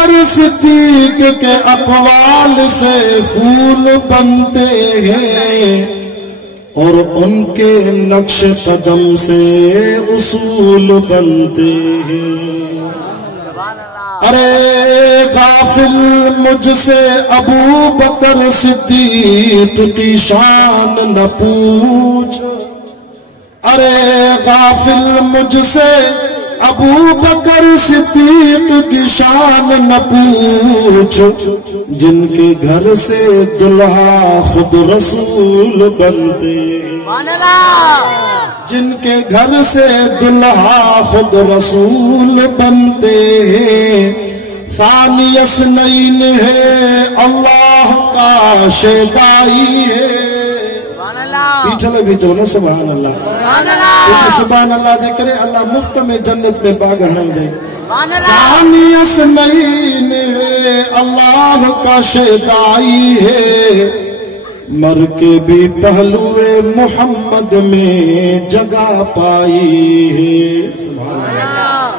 بکر صدیق کے اقوال سے پھول بنتے ہیں اور ان کے نقش قدم سے اصول بنتے ہیں. ارے غافل مجھ سے ابو بکر صدیق کی شان نہ پوچھ. ارے غافل مجھ سے ابو بکر صدیق کی شان نہ پوچھ جن کے گھر سے دلہا خود رسول بنتے ہیں. جن کے گھر سے دلہا خود رسول بنتے ہیں. ثانی اثنین ہے اللہ کا شیدائی ہے. پیچھلے بھی تو نا سبحان اللہ. سبحان اللہ دے کرے اللہ مفت میں جنت میں باغ ہنائی دے. ثانی اثنین ہے اللہ کا شیدائی ہے. مر کے بھی پہلوے محمد میں جگہ پائی ہے. سبحان اللہ.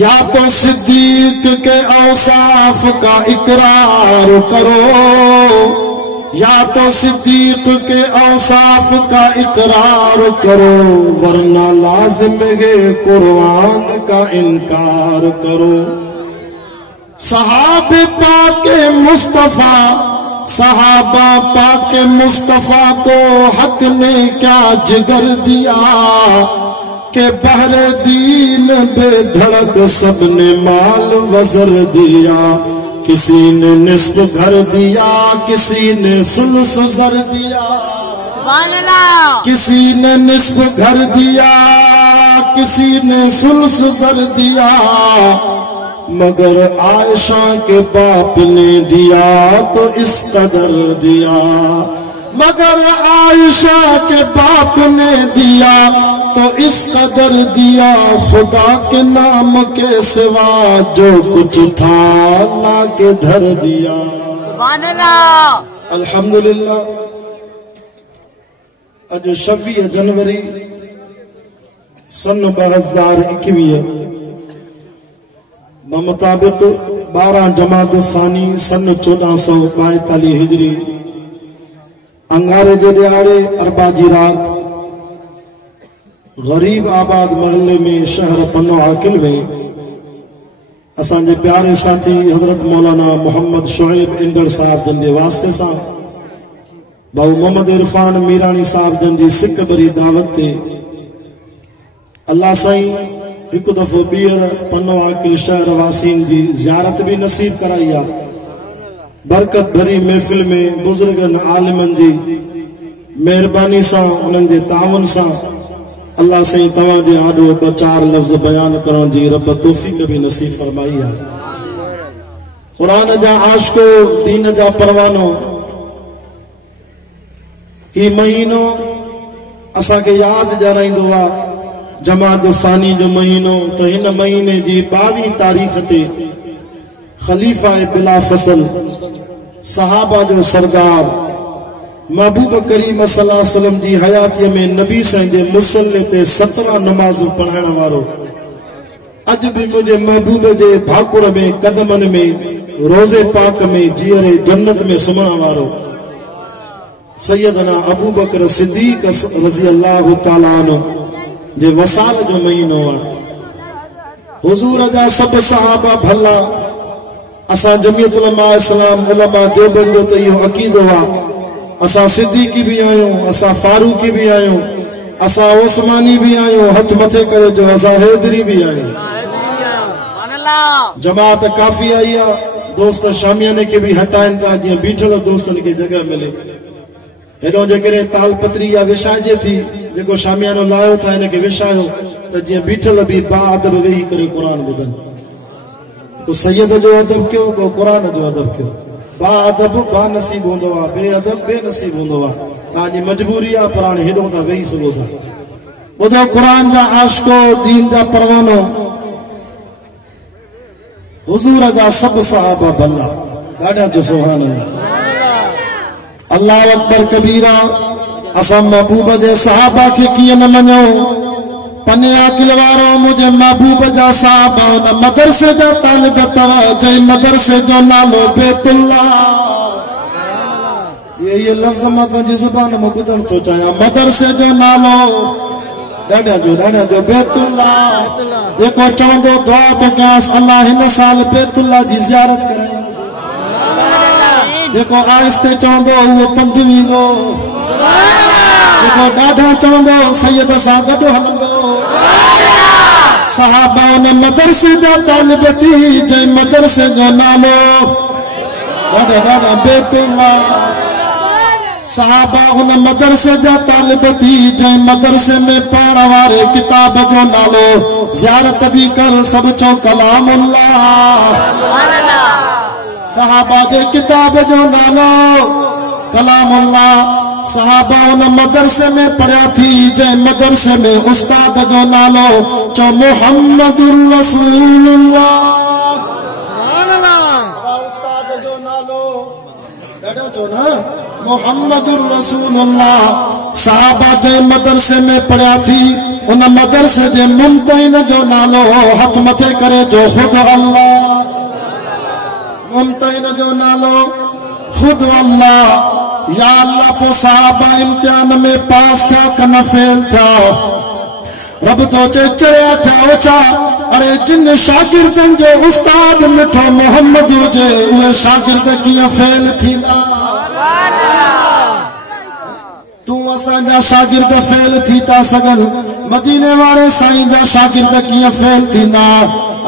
یا تو صدیق کے اوصاف کا اقرار کرو یا تو صدیق کے اوصاف کا اقرار کرو ورنہ لازم ہے قرآن کا انکار کرو. صحابہ پاک مصطفیٰ صحابہ پاک مصطفیٰ کو حق نے کیا جگر دیا کہ بہر دین بے دھڑک سب نے مال وزر دیا. کسی نے نصف گھر دیا کسی نے ثلث زر دیا. کسی نے نصف گھر دیا کسی نے ثلث زر دیا مگر عائشہ کے باپ نے دیا تو اس قدر دیا. مگر عائشہ کے باپ نے دیا تو اس قدر دیا. خدا کے نام کے سوا جو کچھ تھا اللہ کے دھر دیا. سبحان اللہ. الحمدللہ. اج 26 جنوری سن 2021 بمطابق 12 جمادی الثانی سن 1442 ہجری انگارے جو دیاڑے اربع جی رات غریب آباد محلے میں شہر پنو عاقل میں اسان جے پیارے ساتھی حضرت مولانا محمد شعیب انگڑ صاحب جن دے واسطے سان بھاؤ محمد عرفان میرانی صاحب جن جی سکھ بری دعوت تے اللہ سائیں ایک دفعہ بیر پنو عاقل شہر واسین جی زیارت بھی نصیب کرائی. برکت بھری محفل میں بزرگن عالمن جی مہربانی سا انہن دے تعاون سا اللہ سے تواں دے آڈو بچار لفظ بیان کرن جی رب توفیق بھی نصیب فرمائی ہے. قرآن جا عاشقو دین جا پروانو ہی مہینو اسا کے یاد جا رہندو وا جمادی الثانی جو مہینو تو ہن مہینے جی 22 تاریخ تے خلیفہ بلا فصل صحابہ جو سردار محبوب کریم صلی اللہ علیہ وسلم جی حیاتی میں نبی سائیں جے مصلی تے 17 نماز پڑھائن وارو اج بھی مجھے محبوب جے بھاکر میں قدمن میں روزے پاک میں جیئر جنت میں سمنا وارو سیدنا ابو بکر صدیق رضی اللہ تعالیٰ عنہ جے وصال جو مہینو حضور جا سب صحابہ بھلا اسا جمعیت علماء اسلام علماء دیوبند جو تیو عقید ہوا اسا صدیقی بھی آئیوں اسا فاروقی بھی آئیوں اسا عثمانی بھی آئیوں ہتھ متھے کرے جو اسا حیدری بھی آئیوں. جماعت کافی آئی ہے. دوست شامیانے کے بھی ہٹائیں تا جی بیٹھل دوستن کے جگہ ملے ہیڈوں جے کرے تال پتری یا وشائے جے تھی جے شامیانو لائیو تھا انہیں کے وشائیو تا جی بیٹھل بھی با ادب وہی کرے قرآن بدن کو سید جو ادب کیوں کو قرآن جو ادب کیوں با ادب با نصیب ہوندو وا بے ادب بے نصیب ہوندو وا تاجی مجبوری آ پران ہیڈوں تا وہی سگو تھا بدو قرآن جا عاشقو دین جا پروانو حضور جا سب صحابہ بھلا ڈاڈا جو سبحان اللہ اللہ اکبر کبیرہ اسا محبوب جے صحابہ کے کیے نہ منو पने आकिल वारो मुझे महबूब जा साहब न मदरसे जा तालिब तवा जय मदरसे जो नालो बैतुल्ला ये लफ्ज़ मत जी ज़ुबान में ॿुधण थो चाहियां मदरसे जो नालो ॾाढा जो बैतुल्ला जेको चवंदो दुआ तो कयांसि अल्लाह हिन साल बैतुल्ला जी ज़ियारत कराईंदुसि जेको आहिस्ते चवंदो उहो पंधु वेंदो जेको ॾाढा चवंदो सैयद सां गॾु हलंदो सहाबा उन मदरसे जा तालिब थी जंहिं मदरसे जो नालो ॾाढा बैतुल्ला सहाबा उन मदरसे जा तालिब थी जंहिं मदरसे में पढ़ण वारे किताब जो नालो ज़ियारत भी कर सब चो कलामुल्लाह सहाबा जे किताब जो नालो कलामुल्लाह सहाबा उन मदरसे में पढ़िया थी जंहिं मदरसे में उस्ताद जो नालो चो मुहम्मदुर रसूलुल्लाह उस्ताद जो नालो ॾाढो चो न मुहम्मदुर रसूलुल्लाह सहाबा जंहिं मदरसे में पढ़िया थी उन मदरसे जे मुमतहिन जो नालो हथ मथे करे जो खुद अल्लाह मुमतहिन जो नालो खुद अल्लाह या अल्लाह पो सहाबा इम्तिहान में पास था कन फेल था रब तो चढ़िया था ओछा अरे जिन शागिर्दनि जो उस्ताद मिठो मोहम्मद हुजे उहे शागिर्द कीअं फेल थींदा तू असांजा शागिर्द फेल थी था सघनि मदीने वारे साईं जा शागिर्द कीअं फेल थींदा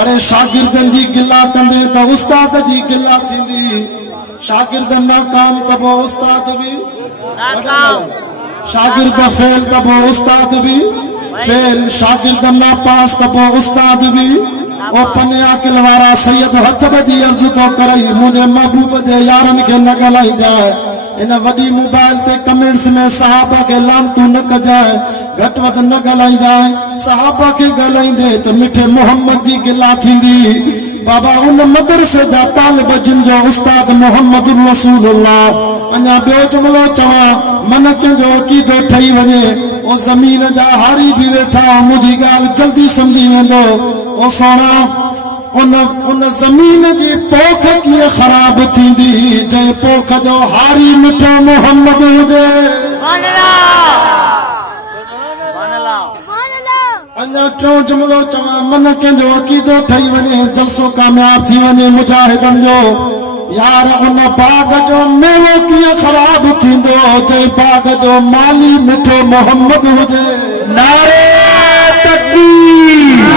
अरे शागिर्दनि जी गिला कंदे त उस्ताद जी गिला थींदी शागिर्द नाकाम तब उस्ताद भी शागिर्द फेल तब उस्ताद भी फेल शागिर्द नापास तब उस्ताद भी ओ पने आकिल वारा सैयद हथ बजी अर्ज तो करई मुझे महबूब जे यारन के न गलाई जाए इन वडी मोबाइल ते कमेंट्स में सहाबा के लानतू न कजाए घट वध न गलाई जाए सहाबा के गलाईंदे त मिठे मोहम्मद जी गिला थींदी बाबा उन मदरसे जा तालिब जिन जो उस्ताद मुहम्मदुर रसूलुल्लाह अञा ॿियो जुमिलो चवां मन कंहिंजो अक़ीदो ठही वञे ओ ज़मीन जा हारी भी वेठा मुंहिंजी ॻाल्हि जल्दी सम्झी वेंदो ओ सोना उन ज़मीन जी पोख कीअं ख़राब थींदी जंहिं पोख जो हारी मिठो मोहम्मद हुजे अञा टियों जुमिलो चवां मन कंहिंजो अक़ीदो ठही वञे जलसो कामयाब थी वञे मुजाहिदनि जो यार उन बाग जो मेवो कीअं ख़राब थींदो जंहिं बाग जो माली मिठो मोहम्मद हुजे नारे तकबीर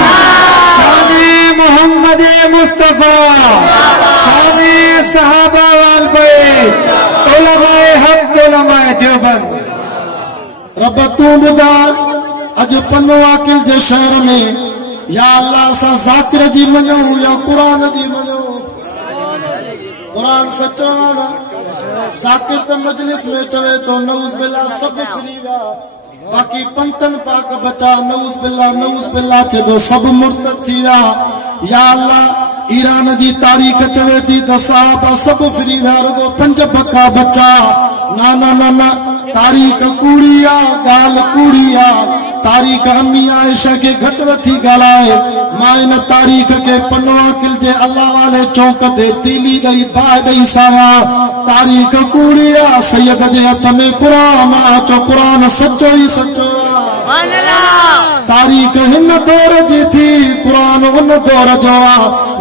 शाने मोहम्मद मुस्तफा शाने सहाबा वाल बैत उलमाए हक उलमाए देवबंद रब तू ॿुधा अज पन्नो आकिल जे शहर में या अल्लाह सा ज़ाकिर जी मनो या कुरान जी मनो कुरान सच्चो वाला ज़ाकिर त मजलिस में चवे तो नऊज़ बिल्लाह सब फ्री वा बाकी पंतन पाक बचा नऊज़ बिल्लाह चे तो सब मुर्तद थी वा या अल्लाह ईरान जी तारीख चवे थी त सहाबा सब फ्री वा रुगो 5 पक्का बचा ना ना ना ना तारीख कूड़िया गाल कूड़िया तारीख अम्मी आयशा के घट वथी गालाए मां इन तारीख के पन्नो आकिल जे अल्लाह वाले चौक ते तीली गई बाह गई सारा तारीख कूड़िया सैयद जे हथ में कुरान चो कुरान सच्चो ही सच्चो तारीख हिन दौर जी थी कुरान उन दौर जो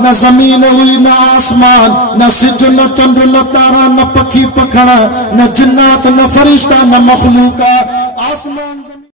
न जमीन हुई न आसमान न सिज न चंड न तारा न पखी पखण न जिन्नात न फरिश्ता न मखलूक आसमान